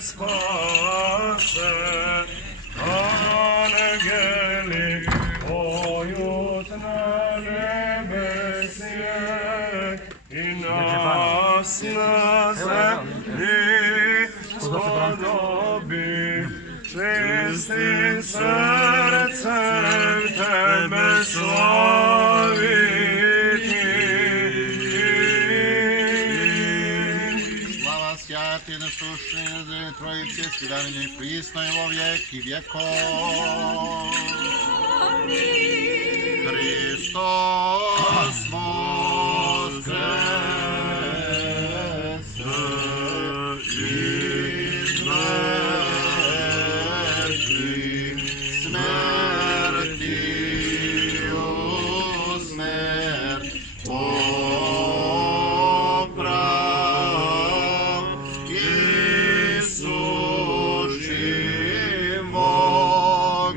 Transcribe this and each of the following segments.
spase. Angeli poют na nebesje i nas na zemlji spodobi. Čistim srcem tebe slaviti. Slava sjati na suštini Trojice, svidarnje i prisno i vo vijeki vjekov. Hristos voskrese iz mrtvih, smrti u smrt poprav, isušivo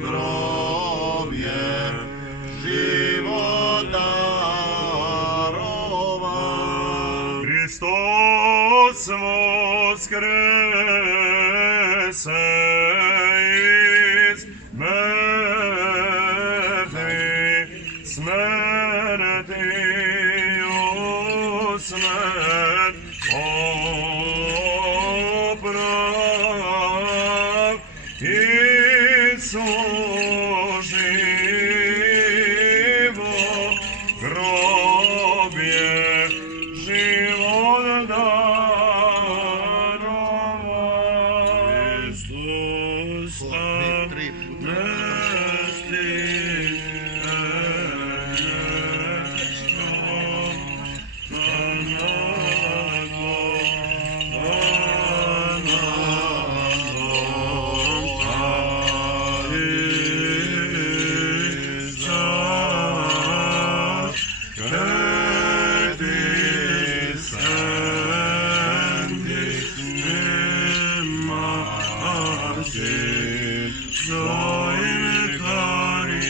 grobje život darovan. Hristos voskrese iz mrtvih, smrti u smrt poprav, isušivo grobje život darovan.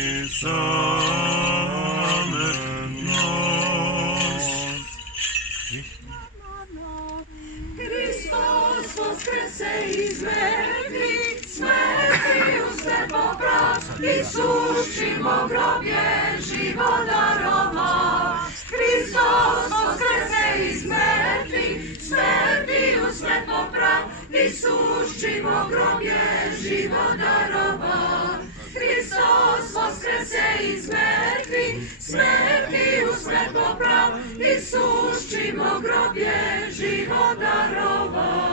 Hristos anesti Hristos voskrese iz mrtvih, smrti u smrt poprav, isušivo grobje život darovan. Hristos voskrese iz mrtvih, smrti u smrt poprav, isušivo grobje život darovan. Hristos voskrese iz mrtvih, smrti u smrt poprav, isušivo grobje život darovan.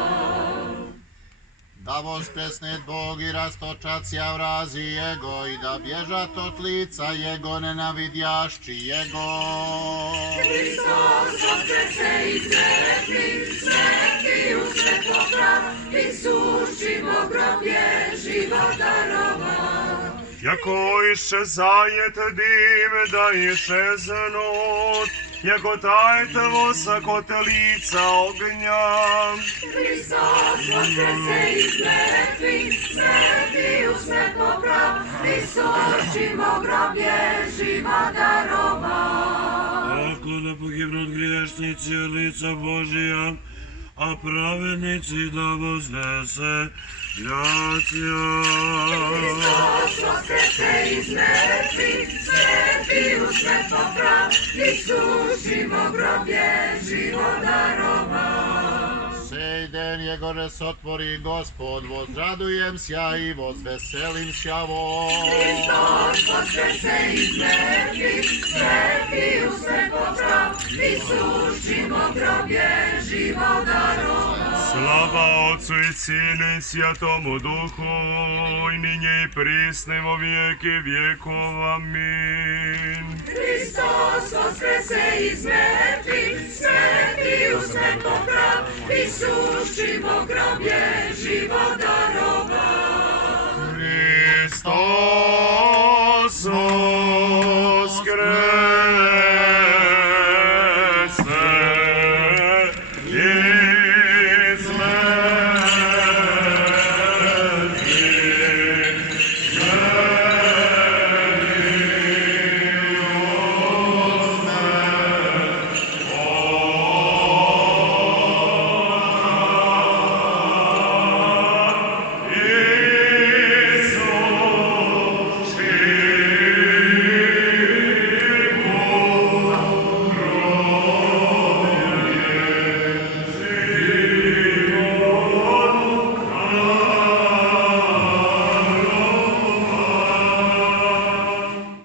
Da voskresne Bog i rastočat sja vrazi Jego i da bježat od lica Jego nenavidjašći Jego. Hristos voskrese iz mrtvih, smrti u smrt poprav, isušivo grobje život darovan. Jako iščezajet dim da iščeznut, jako tajte vosako te lica ognja. Hristos voskrese iz mrtvih, smrti u smrt poprav, isušivo grobje život darovan. Ako da pogibnut griješnici lica Božija, a pravednici da voznese gracija. Hristos voskrese iz mrtvih, smrti u smrt poprav, isušivo grobje život darovan. Sej den Jego res otvori Gospod, vozradujem sja i vozveselim sja vo. Hristos voskrese iz mrtvih, smrti u smrt poprav, isušivo grobje život darovan. Slava Otcu i Sinu i Svjatomu Duhu, i ninje i prisne vo vijeki vjekov. Amin. Hristos voskrese iz mrtvih, smrti u smrt poprav, isušivo grobje život darovan. Hristos